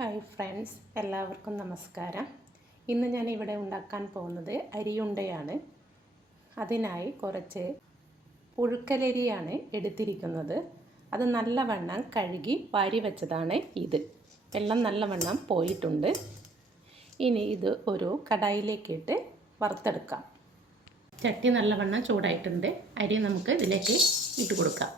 Hi friends, എല്ലാവർക്കും നമസ്കാരം. ഇന്ന് ഞാൻ ഇവിടെ ഉണ്ടാക്കാൻ പോകുന്നത് അരിയുണ്ടയാണ്. അതിനായി കുറച്ച് പുഴുക്കലരിയാണ് എടുത്തിരിക്കുന്നത്. അത് നല്ലവണ്ണം കഴുകി വാരി വെച്ചതാണ്. വെള്ളം നല്ലവണ്ണം പോയിട്ടുണ്ട്. ഇനി ഇത് ഒരു കടായിലേക്കിട്ട് വറുത്തെടുക്കാം. ചട്ടി നല്ലവണ്ണം ചൂടായിട്ടുണ്ട്. അരി നമുക്ക് ഇതിലേക്ക് ഇട്ട് കൊടുക്കാം.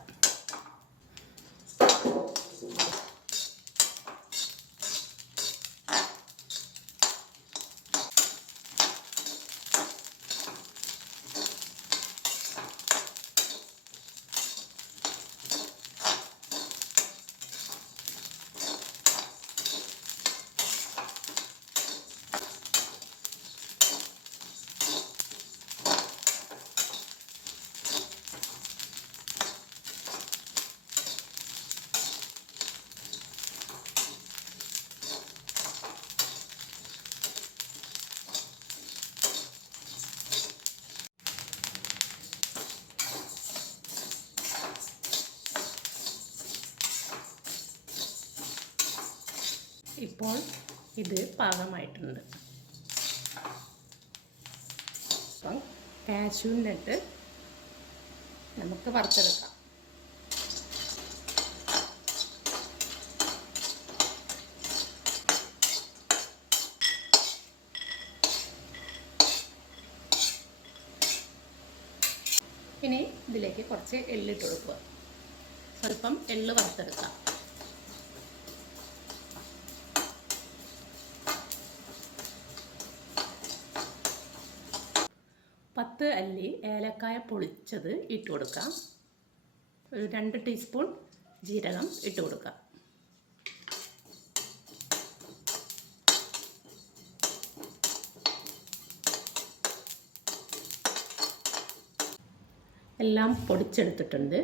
ഇപ്പോൾ ഇത് പാകമായിട്ടുണ്ട്. അപ്പം കാഷ്യൂ നട്ട് നമുക്ക് വറുത്തെടുക്കാം. ഇനി ഇതിലേക്ക് കുറച്ച് എള്ളിട്ട് കൊടുക്കുക. സ്വല്പം എള്ള് വറുത്തെടുക്കാം. പത്ത് അല്ലി ഏലക്കായ പൊളിച്ചത് ഇട്ട് കൊടുക്കാം. ഒരു 2 ടീസ്പൂൺ ജീരകം ഇട്ട് കൊടുക്കാം. എല്ലാം പൊടിച്ചെടുത്തിട്ടുണ്ട്.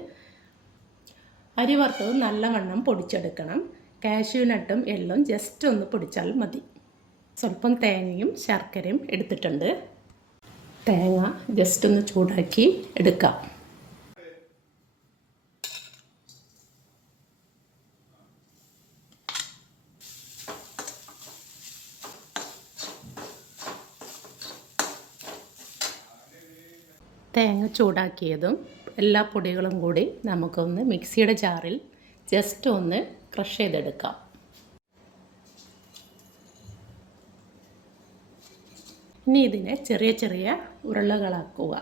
അരി വറുത്തത് നല്ലവണ്ണം പൊടിച്ചെടുക്കണം. കാഷ്യൂ നട്ടും എള്ളും ജസ്റ്റ് ഒന്ന് പൊടിച്ചാൽ മതി. സ്വല്പം തേങ്ങയും ശർക്കരയും എടുത്തിട്ടുണ്ട്. തേങ്ങ ജസ്റ്റ് ഒന്ന് ചൂടാക്കി എടുക്കാം. തേങ്ങ ചൂടാക്കിയതും എല്ലാ പൊടികളും കൂടി നമുക്കൊന്ന് മിക്സിയുടെ ജാറിൽ ജസ്റ്റ് ഒന്ന് ക്രഷ് ചെയ്തെടുക്കാം. ഇനി ഇതിനെ ചെറിയ ചെറിയ ഉരുളകളാക്കുക.